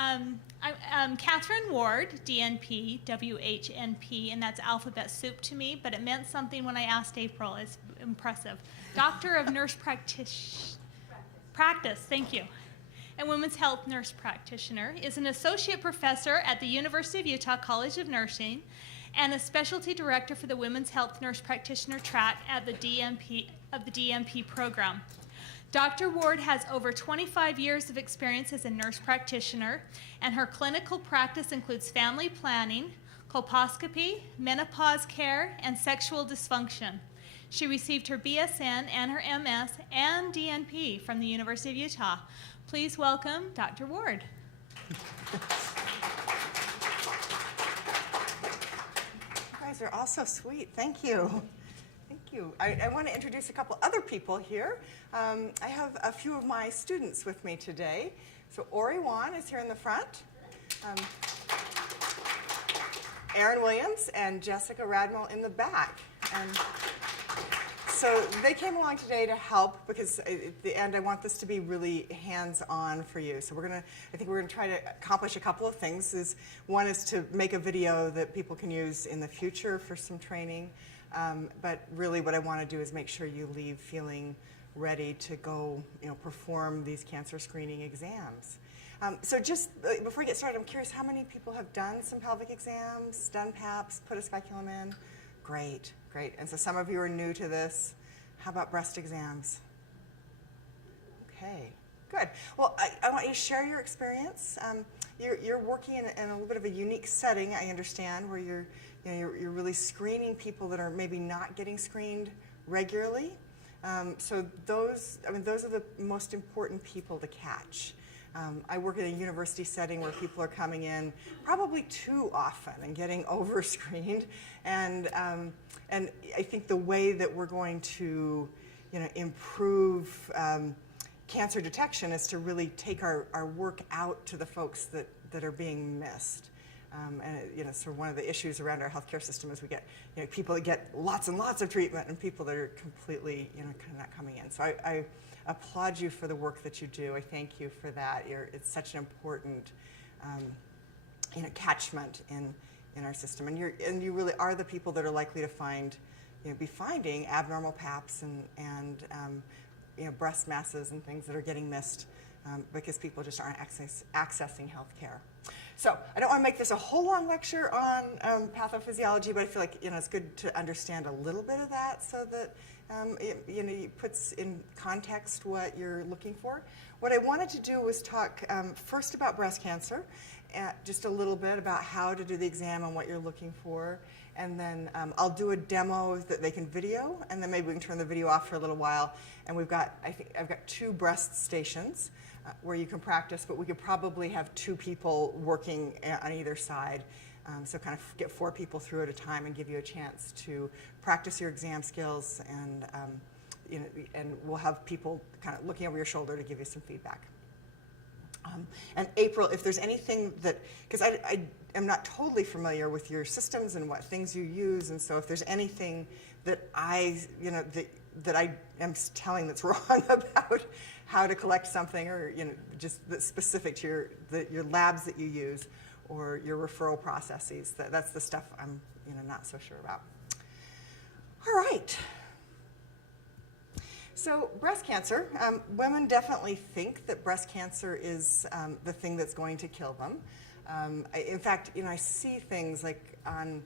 I'm Catherine Ward, DNP, WHNP, and that's alphabet soup to me, but it meant something when I asked April. It's impressive. Doctor of Nurse Practice, thank you. And Women's Health Nurse Practitioner, is an associate professor at the University of Utah College of Nursing and a specialty director for the Women's Health Nurse Practitioner track at the DNP program. Dr. Ward has over 25 years of experience as a nurse practitioner, and her clinical practice includes family planning, colposcopy, menopause care, and sexual dysfunction. She received her BSN and her MS and DNP from the University of Utah. Please welcome Dr. Ward. You guys are all so sweet. Thank you. Thank you. I want to introduce a couple other people here. I have a few of my students with me today. So Ori Wan is here in the front. Erin Williams and Jessica Radmel in the back. And so they came along today to help because at the end I want this to be really hands-on for you. So I think we're gonna try to accomplish a couple of things. One is to make a video that people can use in the future for some training. But really what I want to do is make sure you leave feeling ready to go, perform these cancer screening exams. So just before we get started, I'm curious, how many people have done some pelvic exams, done PAPs, put a speculum in? Great, great. And so some of you are new to this. How about breast exams? Okay, good. Well, I want you to share your experience. You're working in a little bit of a unique setting, I understand, where you're really screening people that are maybe not getting screened regularly. So those are the most important people to catch. I work in a university setting where people are coming in probably too often and getting over-screened. And I think the way that we're going to improve cancer detection is to really take our work out to the folks that are being missed. So one of the issues around our healthcare system is we get people that get lots and lots of treatment and people that are completely kind of not coming in. So I applaud you for the work that you do. I thank you for that. It's such an important catchment in our system, and you really are the people that are likely to be finding abnormal PAPs and breast masses and things that are getting missed because people just aren't accessing health care. So I don't want to make this a whole long lecture on pathophysiology, but I feel like it's good to understand a little bit of that so that it puts in context what you're looking for. What I wanted to do was talk first about breast cancer, just a little bit about how to do the exam and what you're looking for, and then I'll do a demo that they can video, and then maybe we can turn the video off for a little while. And I've got 2 breast stations where you can practice, but we could probably have 2 people working on either side. So kind of get 4 people through at a time and give you a chance to practice your exam skills, and and we'll have people kind of looking over your shoulder to give you some feedback. And April, if there's anything that, because I am not totally familiar with your systems and what things you use, and so if there's anything that that I am telling that's wrong about how to collect something, or just that's specific to your labs that you use or your referral processes, that's the stuff I'm not so sure about. All right. So breast cancer, women definitely think that breast cancer is the thing that's going to kill them. In fact, I see things like on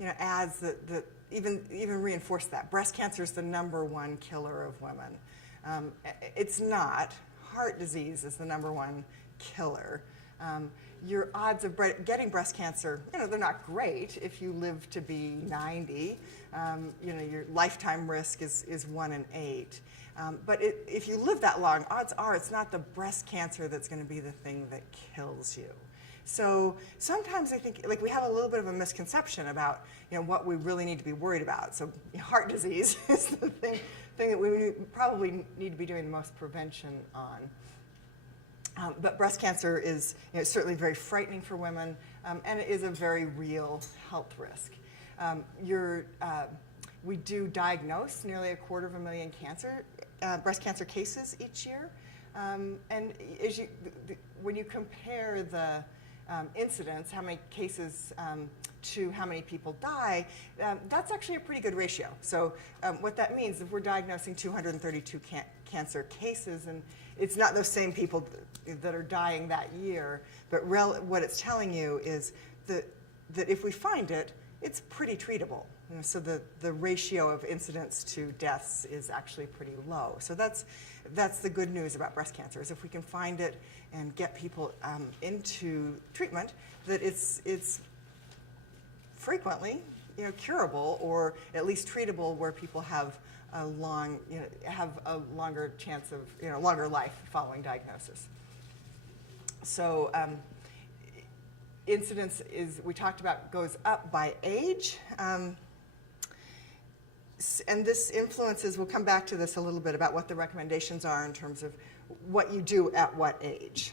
ads that even reinforce that. Breast cancer is the #1 killer of women. It's not. Heart disease is the #1 killer. Your odds of getting breast cancer, they're not great if you live to be 90. Your lifetime risk is 1 in 8. But if you live that long, odds are it's not the breast cancer that's going to be the thing that kills you. So sometimes I think we have a little bit of a misconception about what we really need to be worried about. So heart disease is the thing that we probably need to be doing the most prevention on. But breast cancer is certainly very frightening for women, and it is a very real health risk. We do diagnose nearly 250,000 breast cancer cases each year. And as when you compare the incidence, how many cases to how many people die, that's actually a pretty good ratio. So what that means, if we're diagnosing 232 cancer cases, and it's not those same people that are dying that year, but what it's telling you is that if we find it, it's pretty treatable. You know, so the ratio of incidence to deaths is actually pretty low. So that's the good news about breast cancer, is if we can find it and get people into treatment, that it's frequently, you know, curable, or at least treatable, where people have a longer chance of, you know, longer life following diagnosis. So incidence we talked about, goes up by age. And this influences, we'll come back to this a little bit, about what the recommendations are in terms of what you do at what age.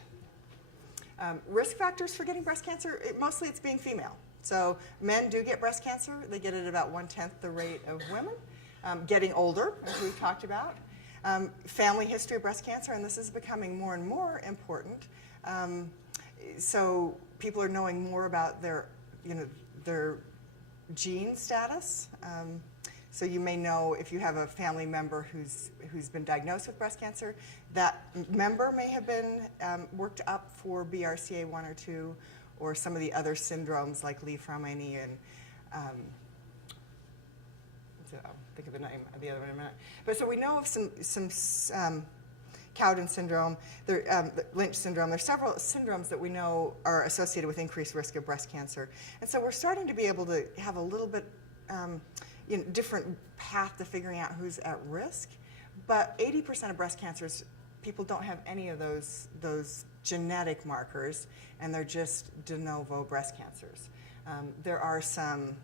Risk factors for getting breast cancer, mostly it's being female. So men do get breast cancer. They get it at about 1/10 the rate of women. Getting older, as we've talked about. Family history of breast cancer, and this is becoming more and more important. So people are knowing more about their gene status. So you may know, if you have a family member who's been diagnosed with breast cancer, that member may have been worked up for BRCA1 or 2, or some of the other syndromes like Lee-Fraumeni and I'll think of the name of the other one in a minute. But so we know of some Cowden syndrome, Lynch syndrome. There's several syndromes that we know are associated with increased risk of breast cancer. And so we're starting to be able to have a little bit different path to figuring out who's at risk. But 80% of breast cancers, people don't have any of those genetic markers, and they're just de novo breast cancers. There are some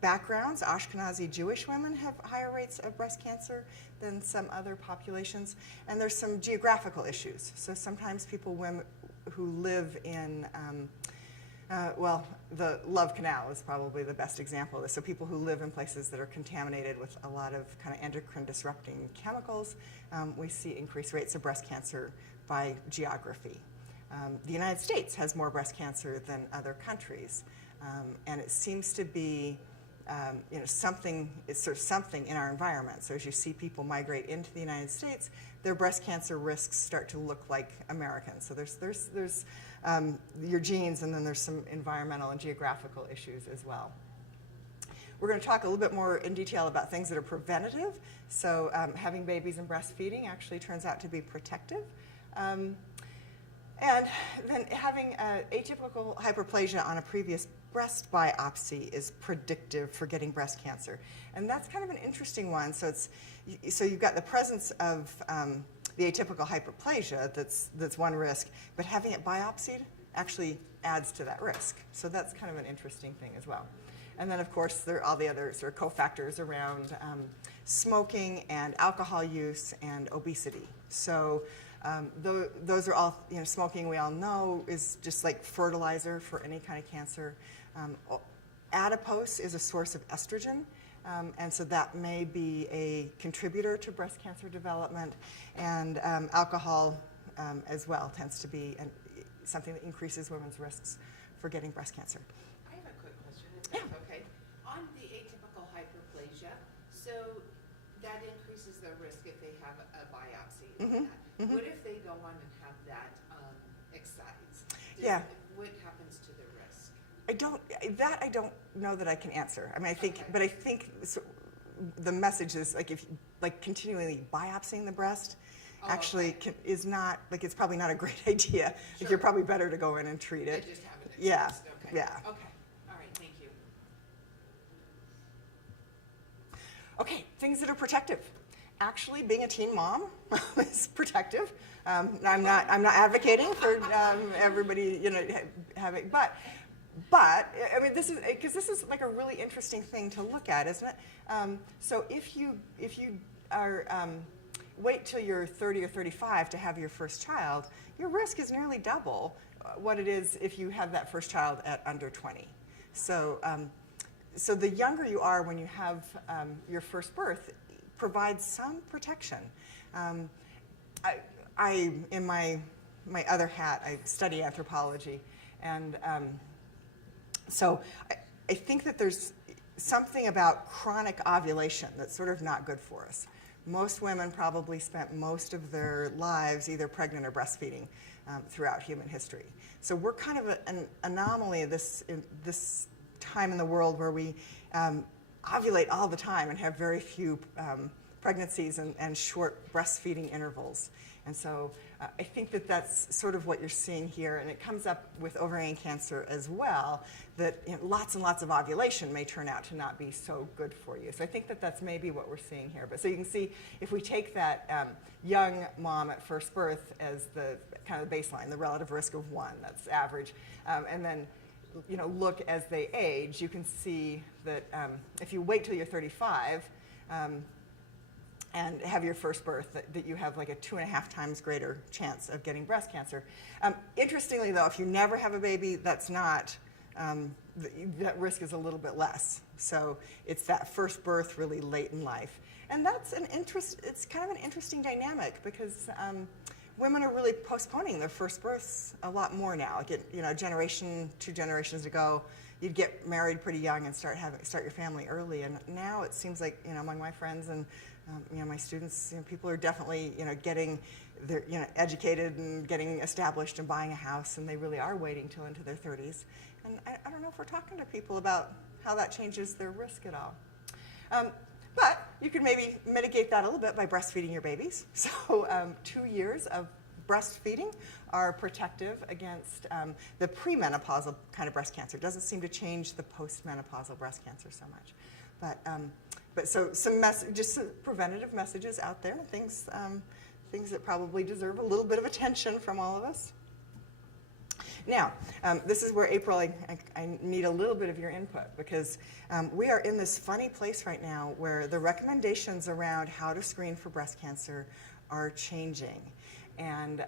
backgrounds. Ashkenazi Jewish women have higher rates of breast cancer than some other populations, and there's some geographical issues. So sometimes women who live in, the Love Canal is probably the best example of this. So people who live in places that are contaminated with a lot of kind of endocrine disrupting chemicals, we see increased rates of breast cancer by geography. The United States has more breast cancer than other countries, and it seems to be something in our environment. So as you see people migrate into the United States, their breast cancer risks start to look like Americans. So there's your genes, and then there's some environmental and geographical issues as well. We're going to talk a little bit more in detail about things that are preventative. So having babies and breastfeeding actually turns out to be protective. And then having atypical hyperplasia on a previous breast biopsy is predictive for getting breast cancer. And that's kind of an interesting one. So you've got the presence of the atypical hyperplasia, that's one risk, but having it biopsied actually adds to that risk. So that's kind of an interesting thing as well. And then, of course, there are all the other sort of cofactors around smoking and alcohol use and obesity. So those are all, smoking, we all know, is just like fertilizer for any kind of cancer. Adipose is a source of estrogen, and so that may be a contributor to breast cancer development. And alcohol as well tends to be something that increases women's risks for getting breast cancer. I have a quick question, if that's okay. On the atypical hyperplasia, so that increases their risk if they have a biopsy. Mm-hmm. What if they go on and have that excised? Yeah. What happens to the risk? I don't know that I can answer. I mean, Okay. but I think the message is like continually biopsying the breast is not, it's probably not a great idea. Sure. You're probably better to go in and treat it. They just have it excised. Yeah. Okay. Yeah. Okay. All right. Thank you. Okay, things that are protective. Actually, being a teen mom is protective. I'm not advocating for everybody, having, but I mean, this is like a really interesting thing to look at, isn't it? So if you are wait till you're 30 or 35 to have your first child, your risk is nearly double what it is if you have that first child at under 20. So so the younger you are when you have your first birth provides some protection. I in my other hat, I study anthropology, and so I think that there's something about chronic ovulation that's sort of not good for us. Most women probably spent most of their lives either pregnant or breastfeeding throughout human history. So we're kind of an anomaly in this time in the world where we ovulate all the time and have very few pregnancies and short breastfeeding intervals. And so I think that that's sort of what you're seeing here, and it comes up with ovarian cancer as well, that lots and lots of ovulation may turn out to not be so good for you. So I think that that's maybe what we're seeing here. But so you can see, if we take that young mom at first birth as the kind of baseline, the relative risk of 1, that's average, and then look as they age, you can see that if you wait till you're 35, and have your first birth, that you have like a 2.5 times greater chance of getting breast cancer. Interestingly though, if you never have a baby, that's not, that risk is a little bit less. So it's that first birth really late in life. And that's it's kind of an interesting dynamic, because women are really postponing their first births a lot more now. Like a generation, 2 generations ago, you'd get married pretty young and start your family early. And now it seems like, among my friends and my students, people are definitely, getting their, educated and getting established and buying a house, and they really are waiting till into their 30s. And I don't know if we're talking to people about how that changes their risk at all. But you could maybe mitigate that a little bit by breastfeeding your babies. So 2 years of breastfeeding are protective against the premenopausal kind of breast cancer. It doesn't seem to change the postmenopausal breast cancer so much. But so just some preventative messages out there, things that probably deserve a little bit of attention from all of us. Now, this is where, April, I need a little bit of your input, because we are in this funny place right now where the recommendations around how to screen for breast cancer are changing. And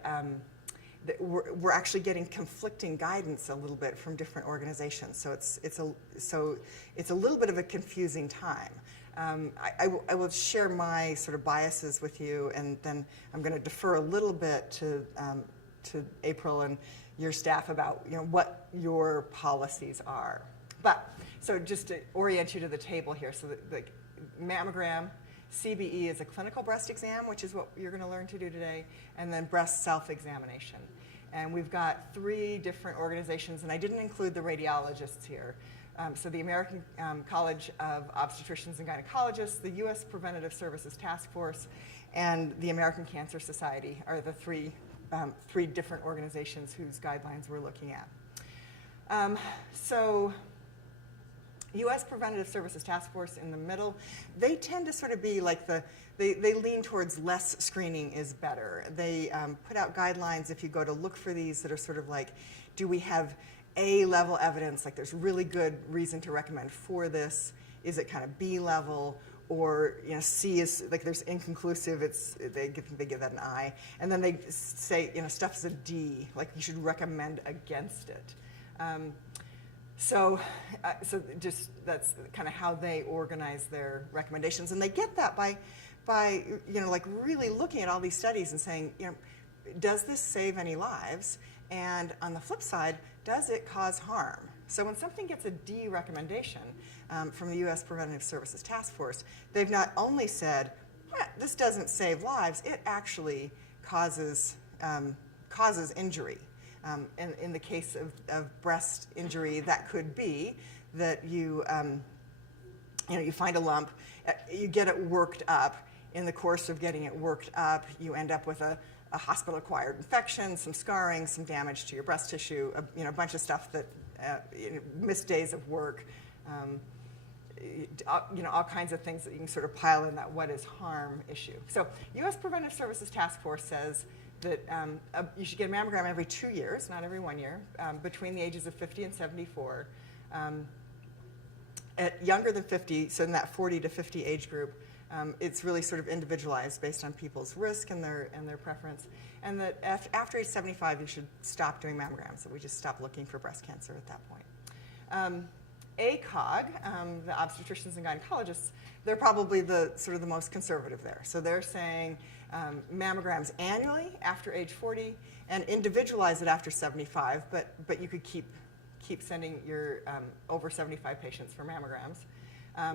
we're actually getting conflicting guidance a little bit from different organizations. So it's a little bit of a confusing time. I will share my sort of biases with you, and then I'm going to defer a little bit to April and your staff about what your policies are. But so just to orient you to the table here, so that the mammogram, CBE is a clinical breast exam, which is what you're going to learn to do today, and then breast self-examination. And we've got 3 different organizations, and I didn't include the radiologists here. So the American College of Obstetricians and Gynecologists, the U.S. Preventative Services Task Force, and the American Cancer Society are the 3 different organizations whose guidelines we're looking at. So U.S. Preventative Services Task Force in the middle, they tend to sort of be like they lean towards less screening is better. They put out guidelines, if you go to look for these, that are sort of like, do we have A-level evidence, like there's really good reason to recommend for this? Is it kind of B-level? Or C is like there's inconclusive. They give that an I, and then they say stuff's a D, like you should recommend against it. So just that's kind of how they organize their recommendations, and they get that by like really looking at all these studies and saying, does this save any lives? And on the flip side, does it cause harm? So when something gets a D recommendation from the U.S. Preventative Services Task Force, they've not only said, this doesn't save lives, it actually causes injury. In the case of breast injury, that could be that you find a lump, you get it worked up. In the course of getting it worked up, you end up with a hospital-acquired infection, some scarring, some damage to your breast tissue, a bunch of stuff that missed days of work, all kinds of things that you can sort of pile in that what is harm issue. So U.S. Preventive Services Task Force says that you should get a mammogram every 2 years, not every 1 year, between the ages of 50 and 74. At younger than 50, so in that 40 to 50 age group, it's really sort of individualized based on people's risk and their preference. And that after age 75, you should stop doing mammograms. So we just stop looking for breast cancer at that point. ACOG, the obstetricians and gynecologists, they're probably the sort of the most conservative there. So they're saying mammograms annually after age 40 and individualize it after 75, but you could keep sending your over 75 patients for mammograms.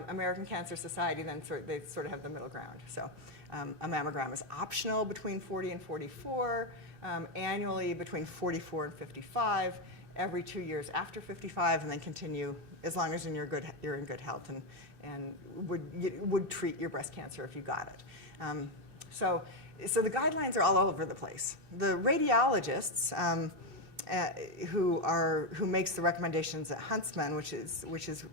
American Cancer Society then they sort of have the middle ground. So a mammogram is optional between 40 and 44, annually between 44 and 55, every 2 years after 55, and then continue as long as you're in good health and would treat your breast cancer if you got it. So the guidelines are all over the place. The radiologists who makes the recommendations at Huntsman, which is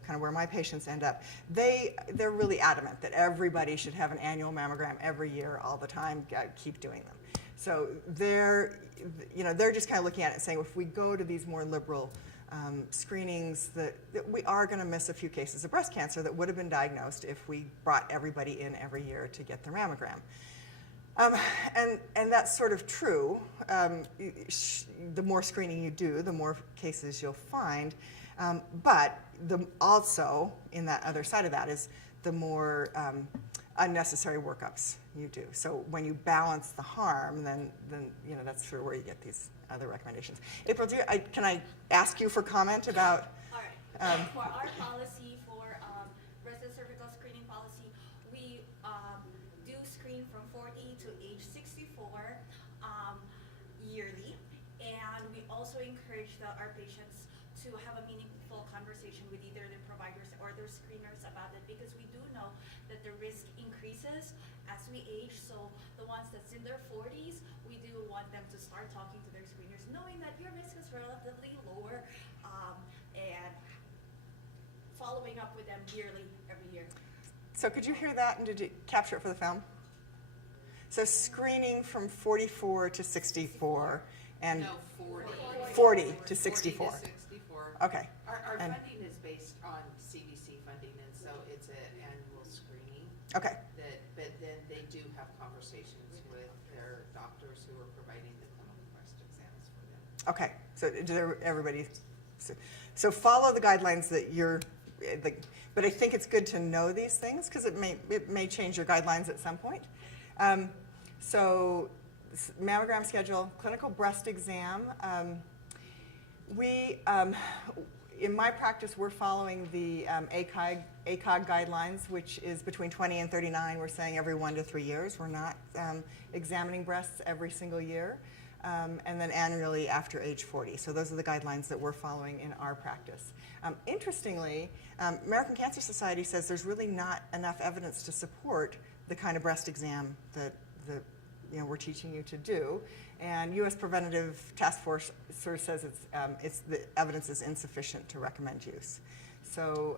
kind of where my patients end up, they're really adamant that everybody should have an annual mammogram every year, all the time, keep doing them. So they're just kind of looking at it and saying, if we go to these more liberal screenings, that we are going to miss a few cases of breast cancer that would have been diagnosed if we brought everybody in every year to get their mammogram. And that's sort of true. The more screening you do, the more cases you'll find. But also, in that other side of that, is the more unnecessary workups you do. So when you balance the harm, then that's sort of where you get these other recommendations. April, can I ask you for comment about? All right. For our policy for breast and cervical screening policy, we do screen from 40 to age 64 yearly, and we also encourage our patients to have a meaningful conversation with either their providers or their screeners about it, because we do know that the risk increases as we age. So the ones that's in their 40s, we do want them to start talking to their screeners, knowing that your risk is relatively lower, and following up with them yearly, every year. So could you hear that, and did you capture it for the film? So screening from 44 to 64, and No, 40. 40 to 64. 40 to 64. Okay. Our And- funding is based on CDC funding, and so it's an annual screening. Okay. But then they do have conversations with their doctors who are providing the clinical breast exams for them. Okay. So everybody. So follow the guidelines that you're. But I think it's good to know these things because it may change your guidelines at some point. So mammogram schedule, clinical breast exam. In my practice, we're following the ACOG guidelines, which is between 20 and 39. We're saying every 1 to 3 years. We're not examining breasts every single year. And then annually after age 40. So those are the guidelines that we're following in our practice. Interestingly, American Cancer Society says there's really not enough evidence to support the kind of breast exam that we're teaching you to do. And U.S. Preventative Task Force sort of says the evidence is insufficient to recommend use. So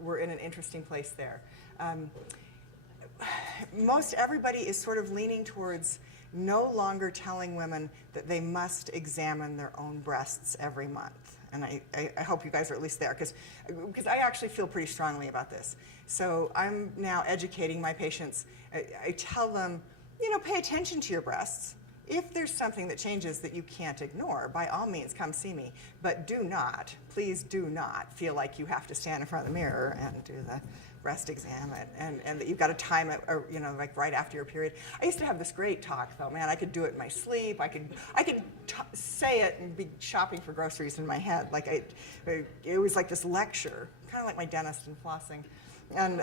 we're in an interesting place there. Most everybody is sort of leaning towards no longer telling women that they must examine their own breasts every month. And I hope you guys are at least there, because I actually feel pretty strongly about this. So I'm now educating my patients. I tell them, pay attention to your breasts. If there's something that changes that you can't ignore, by all means, come see me. But please do not feel like you have to stand in front of the mirror and do the breast exam and that you've got to time it, or, like right after your period. I used to have this great talk, though, man. I could do it in my sleep. I could say it and be shopping for groceries in my head. Like it was like this lecture, kind of like my dentist and flossing. And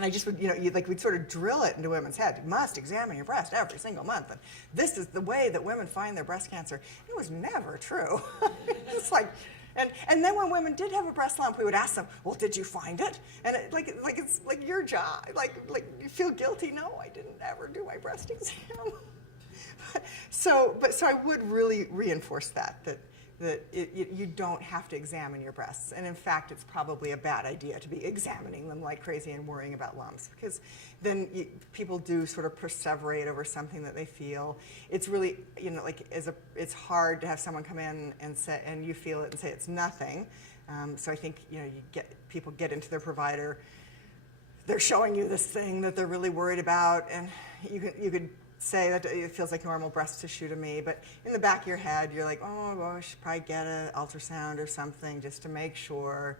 I just would, we'd sort of drill it into women's head. You must examine your breast every single month. And this is the way that women find their breast cancer. It was never true. It's like, and then when women did have a breast lump, we would ask them, well, did you find it? And it's like your job. Like you feel guilty? No, I didn't ever do my breast exam. So I would really reinforce that you don't have to examine your breasts. And in fact, it's probably a bad idea to be examining them like crazy and worrying about lumps, because then people do sort of perseverate over something that they feel. It's really, it's hard to have someone come in and you feel it and say it's nothing. So I think, people get into their provider, they're showing you this thing that they're really worried about, and you could say that it feels like normal breast tissue to me, but in the back of your head, you're like, oh, well, I should probably get an ultrasound or something just to make sure.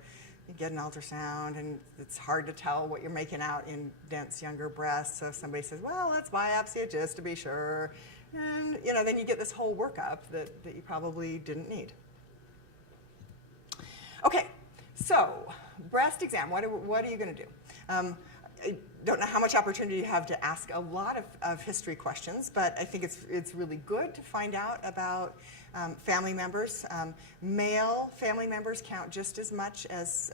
You get an ultrasound, and it's hard to tell what you're making out in dense younger breasts. So if somebody says, well, let's biopsy it just to be sure, and then you get this whole workup that you probably didn't need. Okay, so breast exam, what are you going to do? I don't know how much opportunity you have to ask a lot of history questions, but I think it's really good to find out about family members. Male family members count just as much as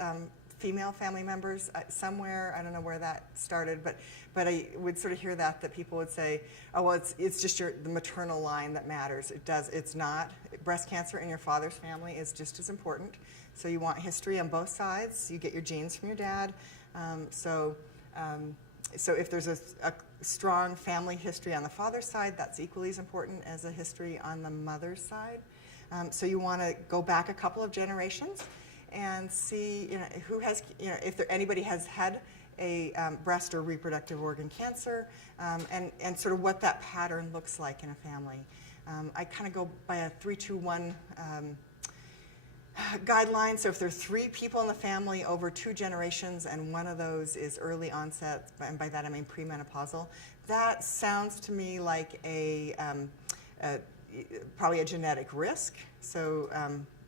female family members. Somewhere, I don't know where that started, but I would sort of hear that people would say, oh, well, it's just the maternal line that matters. It's not. Breast cancer in your father's family is just as important. So you want history on both sides. You get your genes from your dad. So if there's a strong family history on the father's side, that's equally as important as a history on the mother's side. So you want to go back a couple of generations and see, who has, if anybody has had a breast or reproductive organ cancer, and sort of what that pattern looks like in a family. I kind of go by a 3-2-1 guideline. So if there are 3 people in the family over 2 generations and one of those is early onset, and by that I mean premenopausal, that sounds to me like probably a genetic risk. So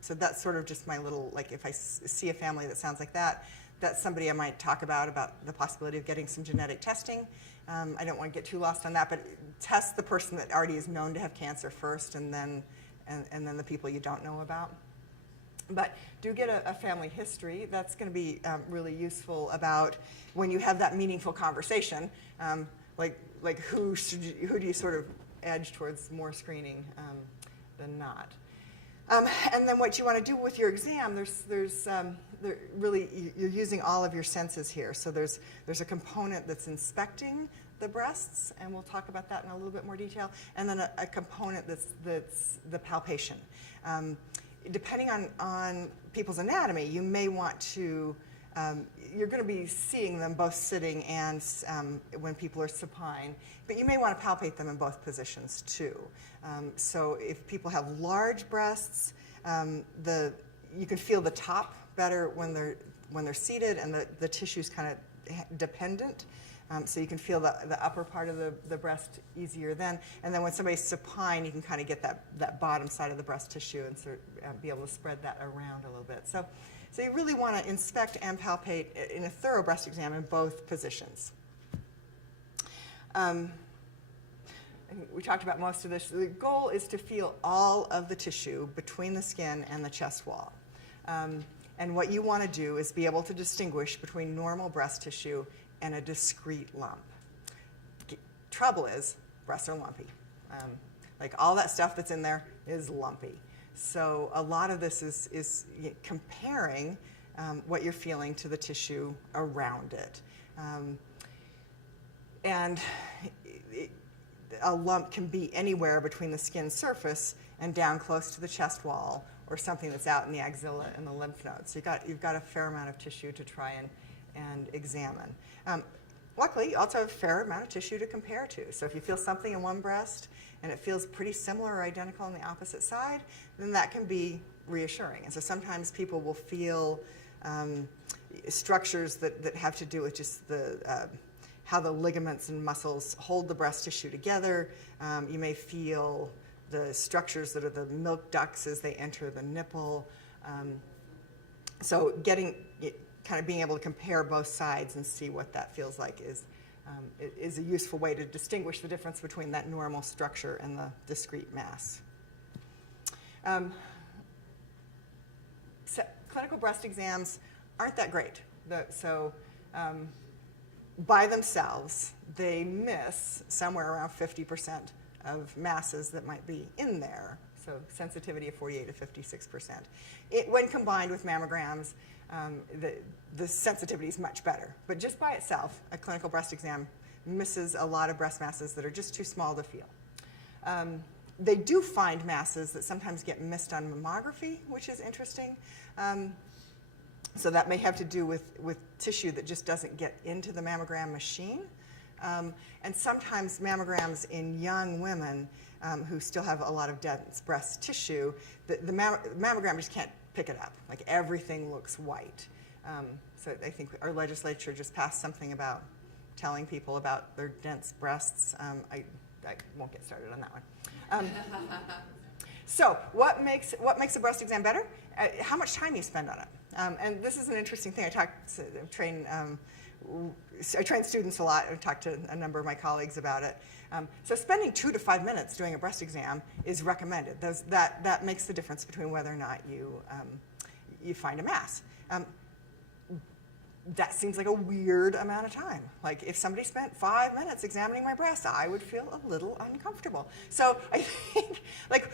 that's sort of just my little, like, if I see a family that sounds like that, that's somebody I might talk about the possibility of getting some genetic testing. I don't want to get too lost on that, but test the person that already is known to have cancer first, and then the people you don't know about. But do get a family history. That's going to be really useful about when you have that meaningful conversation. Like who do you sort of edge towards more screening than not? And then what you want to do with your exam, you're using all of your senses here. So there's a component that's inspecting the breasts, and we'll talk about that in a little bit more detail, and then a component that's the palpation. Depending on people's anatomy, you may want to, you're going to be seeing them both sitting and when people are supine, but you may want to palpate them in both positions too. So if people have large breasts, you can feel the top better when they're seated, and the tissue's kind of dependent. So you can feel the upper part of the breast easier then. And then when somebody's supine, you can kind of get that bottom side of the breast tissue and sort of be able to spread that around a little bit. So you really want to inspect and palpate in a thorough breast exam in both positions. We talked about most of this. The goal is to feel all of the tissue between the skin and the chest wall. And what you want to do is be able to distinguish between normal breast tissue and a discrete lump. Trouble is, breasts are lumpy. Like all that stuff that's in there is lumpy. So a lot of this is comparing what you're feeling to the tissue around it. And a lump can be anywhere between the skin surface and down close to the chest wall, or something that's out in the axilla and the lymph nodes. So you've got a fair amount of tissue to try and examine. Luckily, you also have a fair amount of tissue to compare to. So if you feel something in one breast and it feels pretty similar or identical on the opposite side, then that can be reassuring. And so sometimes people will feel structures that have to do with just how the ligaments and muscles hold the breast tissue together. You may feel the structures that are the milk ducts as they enter the nipple. So kind of being able to compare both sides and see what that feels like is a useful way to distinguish the difference between that normal structure and the discrete mass. Clinical breast exams aren't that great. By themselves, they miss somewhere around 50% of masses that might be in there. So sensitivity of 48 to 56%. When combined with mammograms, the sensitivity is much better. But just by itself, a clinical breast exam misses a lot of breast masses that are just too small to feel. They do find masses that sometimes get missed on mammography, which is interesting. So that may have to do with tissue that just doesn't get into the mammogram machine. And sometimes mammograms in young women who still have a lot of dense breast tissue, the mammogram just can't pick it up. Like everything looks white. So I think our legislature just passed something about telling people about their dense breasts. I won't get started on that one. So what makes a breast exam better? How much time you spend on it. And this is an interesting thing. I train students a lot. I talk to a number of my colleagues about it. So spending 2 to 5 minutes doing a breast exam is recommended. That makes the difference between whether or not you find a mass. That seems like a weird amount of time. Like if somebody spent 5 minutes examining my breast, I would feel a little uncomfortable. So I think like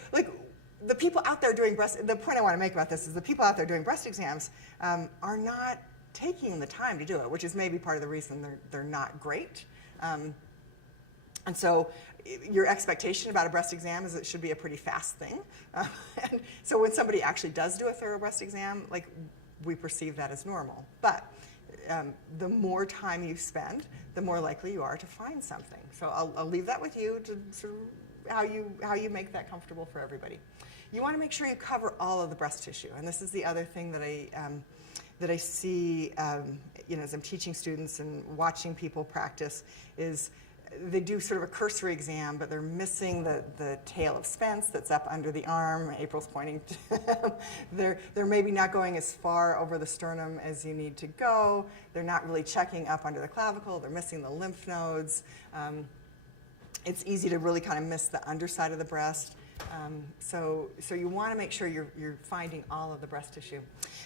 the people out there doing the point I want to make about this is the people out there doing breast exams are not taking the time to do it, which is maybe part of the reason they're not great. And so your expectation about a breast exam is it should be a pretty fast thing. And so when somebody actually does do a thorough breast exam, like we perceive that as normal. But the more time you spend, the more likely you are to find something. So I'll leave that with you to sort of how you make that comfortable for everybody. You want to make sure you cover all of the breast tissue, and this is the other thing that I see, as I'm teaching students and watching people practice, is they do sort of a cursory exam, but they're missing the tail of Spence that's up under the arm. April's pointing to they're maybe not going as far over the sternum as you need to go. They're not really checking up under the clavicle. They're missing the lymph nodes. It's easy to really kind of miss the underside of the breast. So you want to make sure you're finding all of the breast tissue.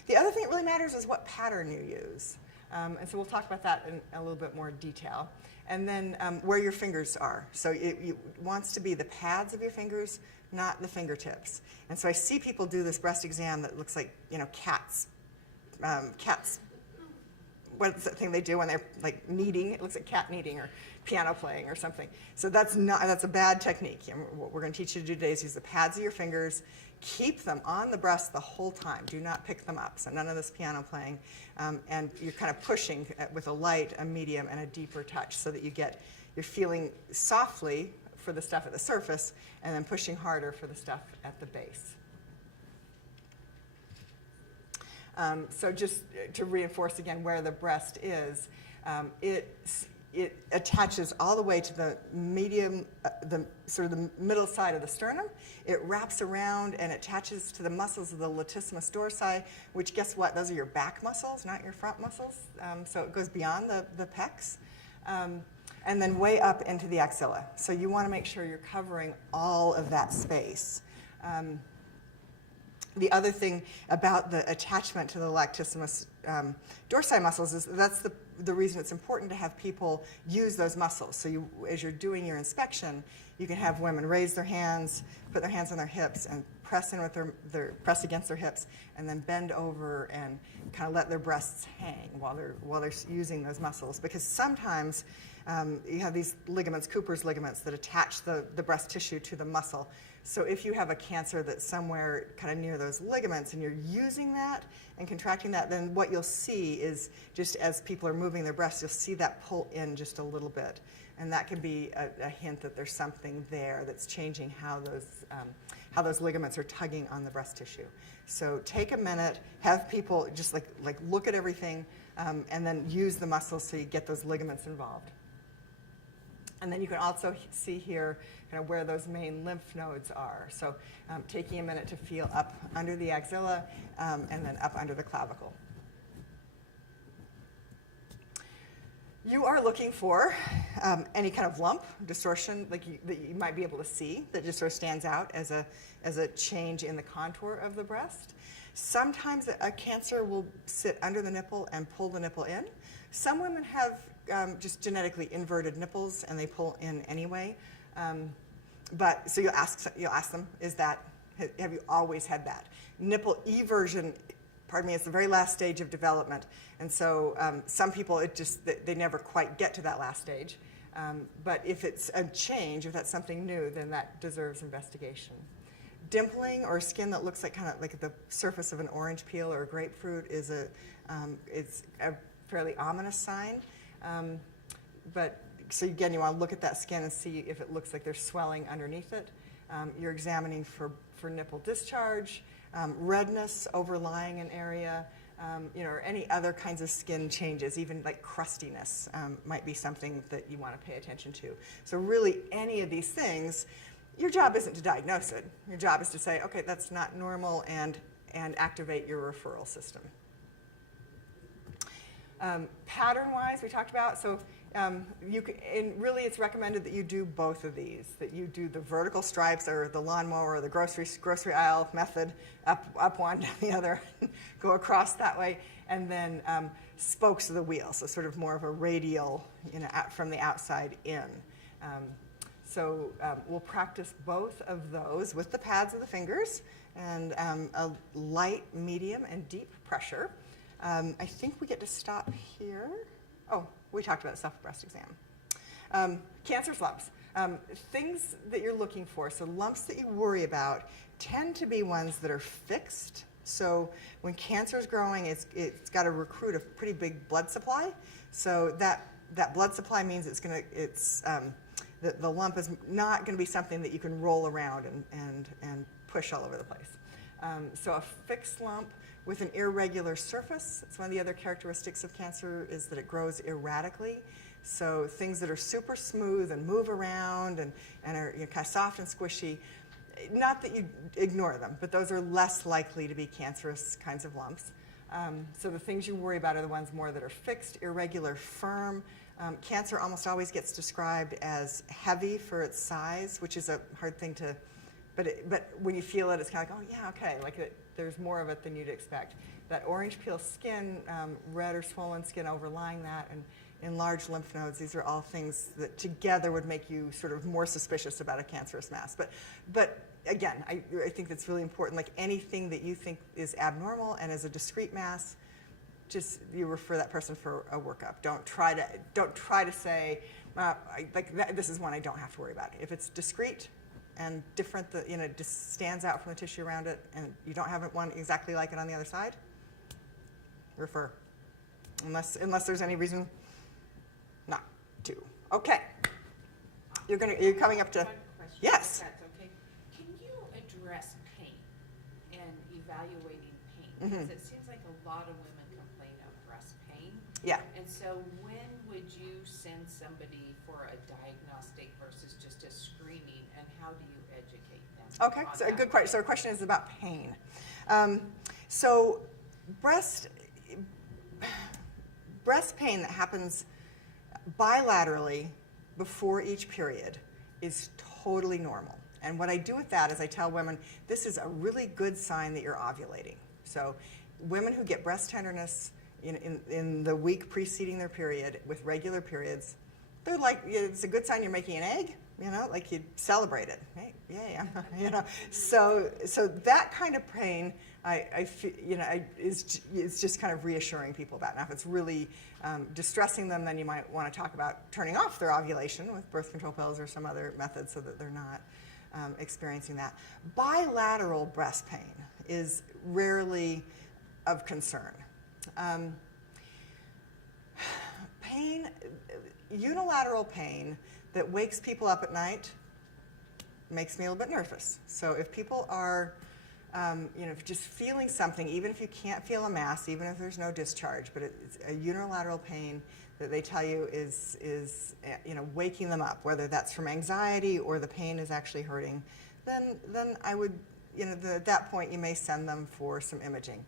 The other thing that really matters is what pattern you use. And so we'll talk about that in a little bit more detail. And then where your fingers are. So it wants to be the pads of your fingers, not the fingertips. And so I see people do this breast exam that looks like, cats, what's that thing they do when they're like kneading? It looks like cat kneading or piano playing or something. So that's a bad technique. And what we're going to teach you to do today is use the pads of your fingers. Keep them on the breast the whole time. Do not pick them up. So none of this piano playing. And you're kind of pushing with a light, a medium, and a deeper touch so that you're feeling softly for the stuff at the surface and then pushing harder for the stuff at the base. So just to reinforce again where the breast is, it attaches all the way to the medium, the middle side of the sternum. It wraps around and attaches to the muscles of the latissimus dorsi, which guess what? Those are your back muscles, not your front muscles. So it goes beyond the pecs. And then way up into the axilla. So you want to make sure you're covering all of that space. The other thing about the attachment to the latissimus dorsi muscles is that's the reason it's important to have people use those muscles. So as you're doing your inspection, you can have women raise their hands, put their hands on their hips, and press in with press against their hips, and then bend over and kind of let their breasts hang while they're using those muscles. Because sometimes you have these ligaments, Cooper's ligaments, that attach the breast tissue to the muscle. So if you have a cancer that's somewhere kind of near those ligaments and you're using that and contracting that, then what you'll see is just as people are moving their breasts, you'll see that pull in just a little bit. And that can be a hint that there's something there that's changing how those ligaments are tugging on the breast tissue. So take a minute, have people just like look at everything, and then use the muscles so you get those ligaments involved. And then you can also see here kind of where those main lymph nodes are. So taking a minute to feel up under the axilla and then up under the clavicle. You are looking for any kind of lump, distortion that you might be able to see that just sort of stands out as a change in the contour of the breast. Sometimes a cancer will sit under the nipple and pull the nipple in. Some women have just genetically inverted nipples and they pull in anyway. But so you'll ask them, have you always had that? Nipple eversion, pardon me, it's the very last stage of development. And so some people, they never quite get to that last stage. But if it's a change, if that's something new, then that deserves investigation. Dimpling or skin that looks like kind of like the surface of an orange peel or a grapefruit is it's a fairly ominous sign. But so again, you want to look at that skin and see if it looks like there's swelling underneath it. You're examining for nipple discharge, redness overlying an area, or any other kinds of skin changes, even like crustiness might be something that you want to pay attention to. So really, any of these things, your job isn't to diagnose it. Your job is to say, okay, that's not normal, and activate your referral system. Pattern-wise, we talked about, so and really it's recommended that you do both of these, that you do the vertical stripes or the lawnmower or the grocery aisle method, up one, down the other, go across that way, and then spokes of the wheel, so sort of more of a radial, from the outside in. So we'll practice both of those with the pads of the fingers and a light, medium, and deep pressure. I think we get to stop here. Oh, we talked about self-breast exam. Cancerous lumps. Things that you're looking for, so lumps that you worry about, tend to be ones that are fixed. So when cancer is growing, it's got to recruit a pretty big blood supply. So that blood supply means the lump is not going to be something that you can roll around and push all over the place. So a fixed lump with an irregular surface. It's one of the other characteristics of cancer is that it grows erratically. So things that are super smooth and move around and are kind of soft and squishy, not that you ignore them, but those are less likely to be cancerous kinds of lumps. So the things you worry about are the ones more that are fixed, irregular, firm. Cancer almost always gets described as heavy for its size, which is a hard thing to, but when you feel it, it's kind of like, oh yeah, okay, like there's more of it than you'd expect. That orange peel skin, red or swollen skin overlying that, and enlarged lymph nodes, these are all things that together would make you sort of more suspicious about a cancerous mass. But again, I think that's really important. Like anything that you think is abnormal and is a discrete mass, just you refer that person for a workup. Don't try to say this is one I don't have to worry about. If it's discrete and different, that just stands out from the tissue around it, and you don't have one exactly like it on the other side, refer. Unless there's any reason not to. Okay. You're coming up to. One question, Yes. if that's okay. Can you address pain and evaluating pain? Because it seems like a lot of women complain of breast pain. Yeah. And so when would you send somebody for a diagnostic versus just a screening, and how do you educate them? Okay, on so a that? good question. So our question is about pain. So breast pain that happens bilaterally before each period is totally normal. And what I do with that is I tell women, this is a really good sign that you're ovulating. So women who get breast tenderness in the week preceding their period with regular periods, they're like, it's a good sign you're making an egg, like you celebrate it. Hey, yay, So that kind of pain, I feel, is just kind of reassuring people about. Now, if it's really distressing them, then you might want to talk about turning off their ovulation with birth control pills or some other method so that they're not experiencing that. Bilateral breast pain is rarely of concern. Unilateral pain that wakes people up at night makes me a little bit nervous. So if people are, just feeling something, even if you can't feel a mass, even if there's no discharge, but it's a unilateral pain that they tell you is waking them up, whether that's from anxiety or the pain is actually hurting, then I would, at that point you may send them for some imaging.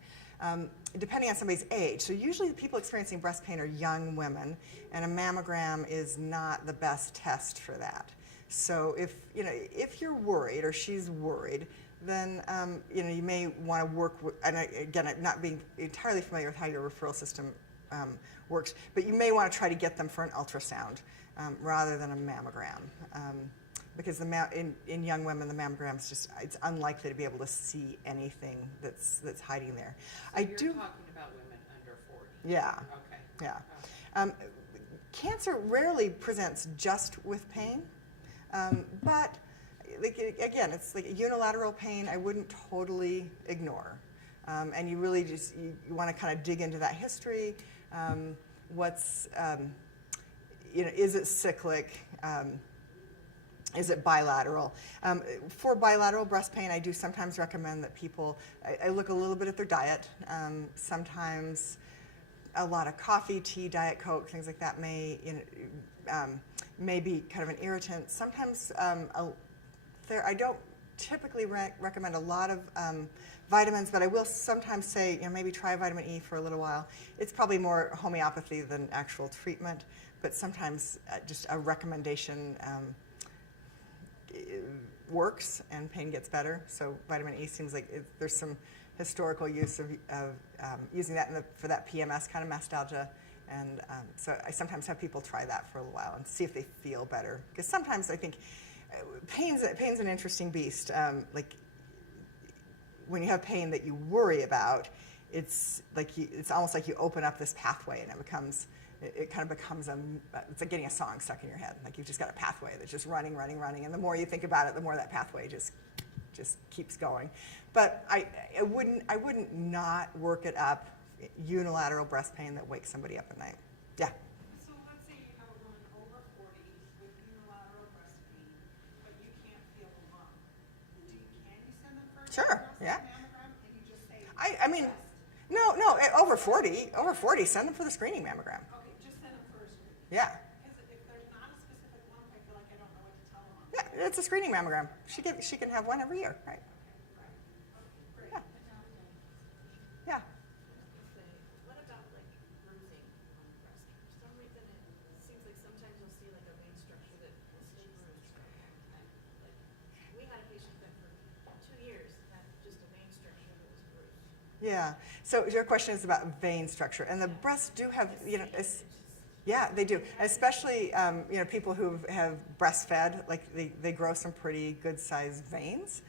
Depending on somebody's age. So usually the people experiencing breast pain are young women, and a mammogram is not the best test for that. So if you're worried or she's worried, then you may want to work with, and again, I'm not being entirely familiar with how your referral system works, but you may want to try to get them for an ultrasound rather than a mammogram. Because in young women, the mammogram is it's unlikely to be able to see anything that's hiding there. So you're talking about women under 40? Yeah. Okay. Yeah. Cancer rarely presents just with pain, but again, it's like a unilateral pain I wouldn't totally ignore. And you really you want to kind of dig into that history. is it cyclic? Is it bilateral? For bilateral breast pain, I do sometimes recommend that people, I look a little bit at their diet. Sometimes a lot of coffee, tea, Diet Coke, things like that may be kind of an irritant. Sometimes I don't typically recommend a lot of vitamins, but I will sometimes say, maybe try vitamin E for a little while. It's probably more homeopathy than actual treatment, but sometimes just a recommendation works and pain gets better. So vitamin E seems like there's some historical use of using that for that PMS kind of mastalgia. And so I sometimes have people try that for a little while and see if they feel better. Because sometimes I think pain's an interesting beast. Like when you have pain that you worry about, it's almost like you open up this pathway and it kind of becomes it's like getting a song stuck in your head. Like you've just got a pathway that's just running, and the more you think about it, the more that pathway just keeps going. But I wouldn't not work it up, unilateral breast pain that wakes somebody up at night. Yeah. So let's say you have a woman over 40 with unilateral breast pain, but you can't feel the lump. Can you send them for a Sure, yeah. mammogram? Can you just say I mean, no, over 40, send them for the screening mammogram. okay, just send them for a screen? Yeah. Because if there's not a specific lump, I feel like I don't know what to tell them. Yeah, it's a screening mammogram. She can have one every year, right? Great. Yeah. Yeah. What about like bruising on the breast? For some reason, it seems like sometimes you'll see like a vein structure that will stay bruised for a long time. Like we had a patient that for 2 years had just a vein structure that was bruised. Yeah. So your question is about vein structure, and the breasts do have, yeah, they do. Especially, people who have breastfed, like they grow some pretty good-sized veins.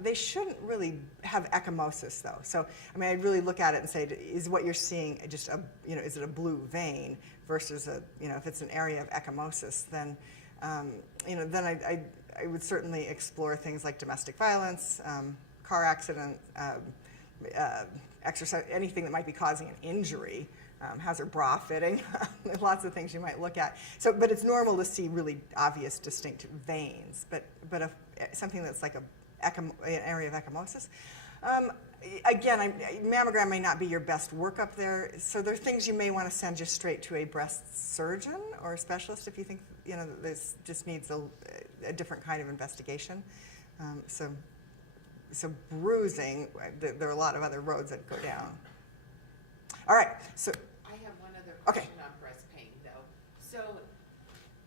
They shouldn't really have ecchymosis, though. So, I mean, I'd really look at it and say, is what you're seeing just is it a blue vein versus if it's an area of ecchymosis, then, then I would certainly explore things like domestic violence, car accident, exercise, anything that might be causing an injury. How's her bra fitting? There's lots of things you might look at. So, but it's normal to see really obvious, distinct veins. But something that's like an area of ecchymosis. Again, mammogram may not be your best workup there. So there are things you may want to send just straight to a breast surgeon or a specialist if you think that this just needs a different kind of investigation. So bruising, there are a lot of other roads that go down. All right, so. I have one other Okay. question on breast pain, though. So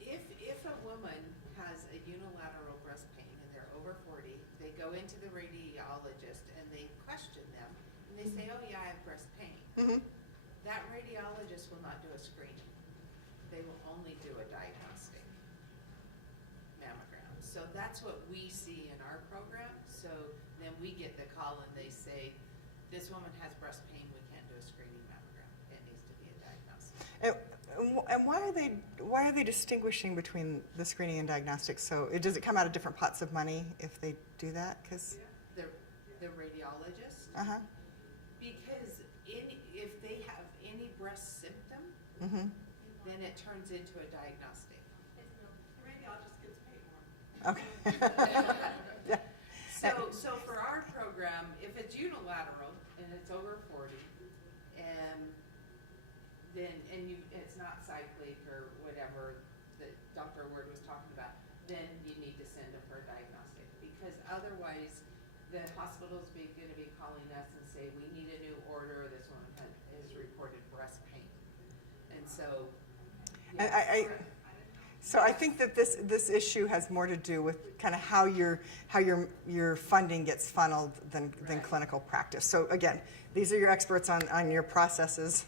if a woman has a unilateral breast pain and they're over 40, they go into the radiologist and they question them, and they say, oh yeah, I have breast pain. Mm-hmm. That radiologist will not do a screening. They will only do a diagnostic mammogram. So that's what we see in our program. So then we get the call and they say, this woman has breast pain, we can't do a screening mammogram. It needs to be a diagnostic. And why are they distinguishing between the screening and diagnostic? So does it come out of different pots of money if they do that? Because The radiologist, uh-huh. because if they have any breast symptom, Mm-hmm. then it turns into a diagnostic. The radiologist gets paid more. Okay. Yeah. So for our program, if it's unilateral and it's over 40, it's not cyclic or whatever that Dr. Word was talking about, then you need to send them for a diagnostic, because otherwise the hospital's going to be calling us and say, we need a new order, this one has reported breast pain. And so, And yes. So I think that this issue has more to do with kind of how your funding gets funneled than Right. clinical practice. So again, these are your experts on your processes.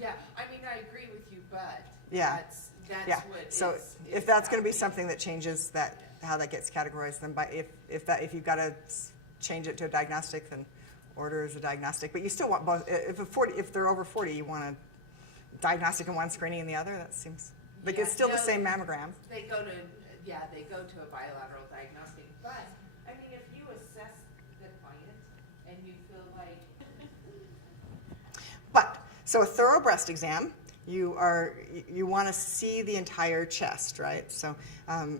Yeah, I mean, I agree with you, but Yeah. that's Yeah. what So is if that's going to be happening. something that changes how that gets categorized, then if you've got to change it to a diagnostic, then order as a diagnostic. But you still want both. If they're over 40, you want a diagnostic in one, screening in the other. That seems like Yeah, it's still the no, same mammogram. They go to a bilateral diagnostic, but, I mean, if you assess the client and you feel like, But, so a thorough breast exam, you want to see the entire chest, right? So,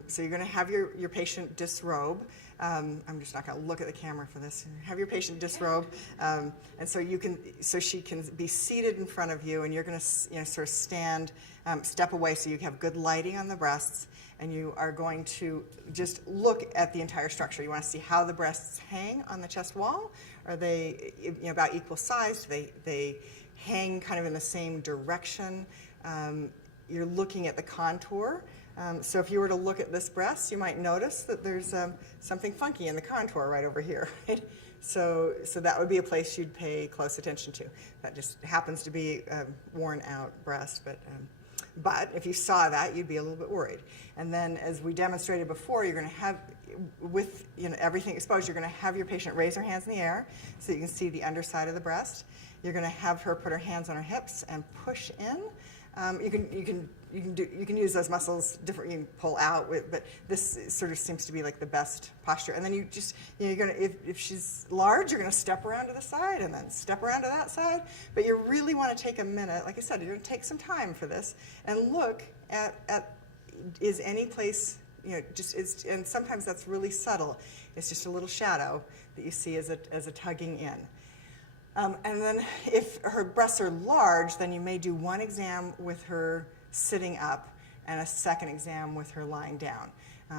so you're going to have your patient disrobe. I'm just not going to look at the camera for this. Have your patient disrobe, and so she can be seated in front of you, and you're going to sort of step away so you have good lighting on the breasts, and you are going to just look at the entire structure. You want to see how the breasts hang on the chest wall. Are they about equal size? Do they hang kind of in the same direction? You're looking at the contour. So if you were to look at this breast, you might notice that there's something funky in the contour right over here. Right? So that would be a place you'd pay close attention to. That just happens to be a worn out breast, but if you saw that, you'd be a little bit worried. And then, as we demonstrated before, you're going to have, with everything exposed, you're going to have your patient raise her hands in the air so you can see the underside of the breast. You're going to have her put her hands on her hips and push in. You can use those muscles different. You can pull out, but this sort of seems to be like the best posture. And then you're gonna, if she's large, you're gonna step around to the side and then step around to that side. But you really want to take a minute, like I said, you're gonna take some time for this and look at is any place, and sometimes that's really subtle. It's just a little shadow that you see as a tugging in. And then if her breasts are large, then you may do one exam with her sitting up and a second exam with her lying down.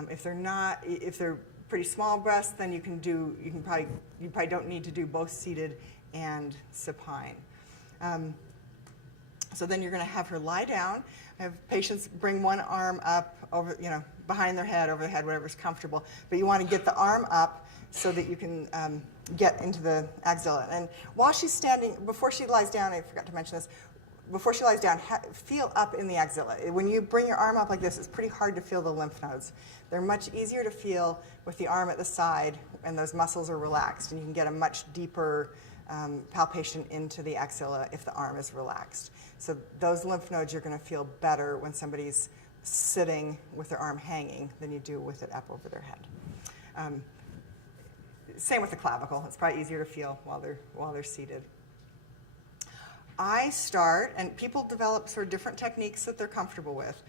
If they're pretty small breasts, then you probably don't need to do both seated and supine. So then you're going to have her lie down. Have patients bring one arm up over, behind their head, over their head, whatever's comfortable. But you want to get the arm up so that you can get into the axilla. And while she's standing, before she lies down, I forgot to mention this, before she lies down, feel up in the axilla. When you bring your arm up like this, it's pretty hard to feel the lymph nodes. They're much easier to feel with the arm at the side, and those muscles are relaxed, and you can get a much deeper palpation into the axilla if the arm is relaxed. So those lymph nodes you're going to feel better when somebody's sitting with their arm hanging than you do with it up over their head. Same with the clavicle. It's probably easier to feel while they're seated. I start, and people develop sort of different techniques that they're comfortable with.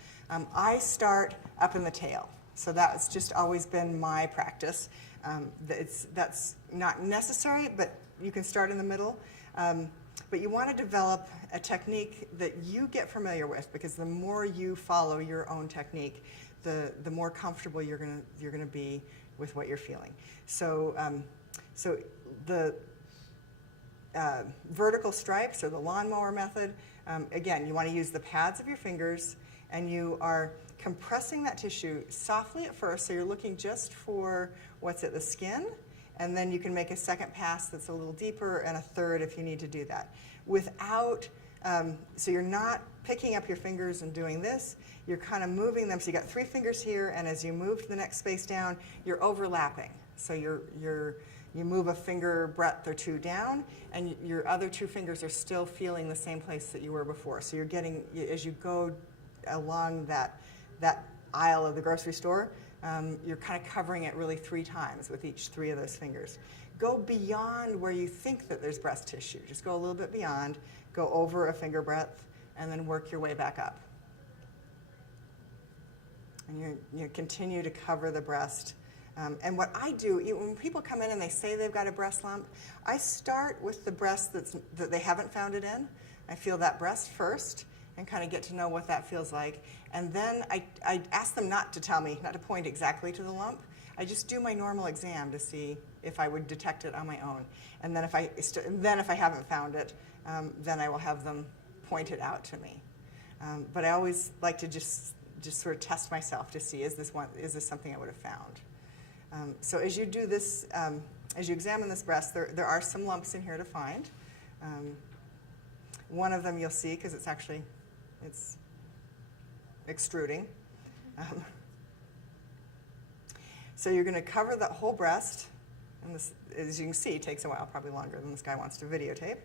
I start up in the tail. So that's just always been my practice. That's not necessary, but you can start in the middle. But you want to develop a technique that you get familiar with, because the more you follow your own technique, the more comfortable you're gonna be with what you're feeling. So the vertical stripes, or the lawnmower method, again, you want to use the pads of your fingers, and you are compressing that tissue softly at first, so you're looking just for what's at the skin, and then you can make a second pass that's a little deeper, and a third if you need to do that. So you're not picking up your fingers and doing this, you're kind of moving them, so you got 3 fingers here, and as you move to the next space down, you're overlapping. So you move a finger breadth or 2 down, and your other 2 fingers are still feeling the same place that you were before. So you're getting, as you go along that aisle of the grocery store, you're kind of covering it really 3 times with each 3 of those fingers. Go beyond where you think that there's breast tissue. Just go a little bit beyond, go over a finger breadth, and then work your way back up. And you continue to cover the breast. And what I do, when people come in and they say they've got a breast lump, I start with the breast that they haven't found it in. I feel that breast first and kind of get to know what that feels like. And then I ask them not to tell me, not to point exactly to the lump. I just do my normal exam to see if I would detect it on my own. And then if I haven't found it, then I will have them point it out to me. But I always like to just sort of test myself to see, is this something I would have found? So as you do this, as you examine this breast, there are some lumps in here to find. One of them you'll see, because it's extruding. So you're going to cover the whole breast, and this, as you can see, takes a while, probably longer than this guy wants to videotape.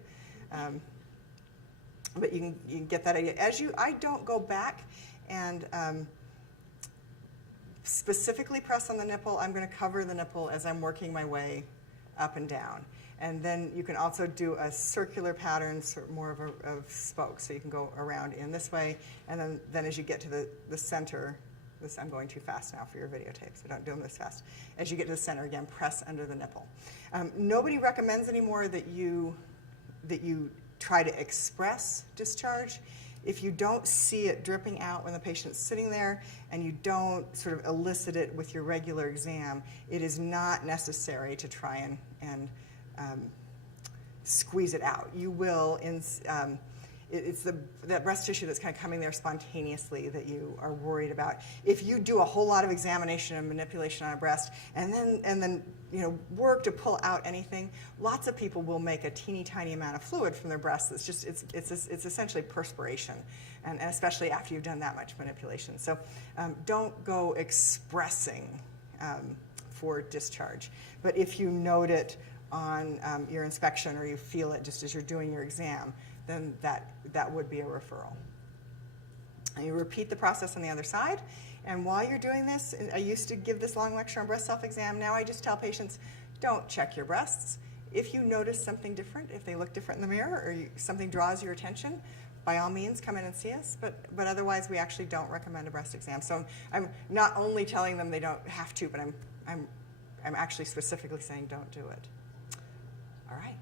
But you can get that idea. I don't go back and specifically press on the nipple. I'm going to cover the nipple as I'm working my way up and down. And then you can also do a circular pattern, sort of more of spokes. So you can go around in this way, and then as you get to the center, I'm going too fast now for your videotape, so don't do them this fast. As you get to the center, again, press under the nipple. Nobody recommends anymore that you try to express discharge. If you don't see it dripping out when the patient's sitting there and you don't sort of elicit it with your regular exam, it is not necessary to try and squeeze it out. You will, it's that breast tissue that's kind of coming there spontaneously that you are worried about. If you do a whole lot of examination and manipulation on a breast and then work to pull out anything, lots of people will make a teeny tiny amount of fluid from their breast. It's just it's essentially perspiration, and especially after you've done that much manipulation. So don't go expressing for discharge. But if you note it on your inspection or you feel it just as you're doing your exam, then that would be a referral. And you repeat the process on the other side. And while you're doing this, I used to give this long lecture on breast self-exam. Now I just tell patients, don't check your breasts. If you notice something different, if they look different in the mirror or something draws your attention, by all means come in and see us. But otherwise, we actually don't recommend a breast exam. So I'm not only telling them they don't have to, but I'm actually specifically saying don't do it. All right.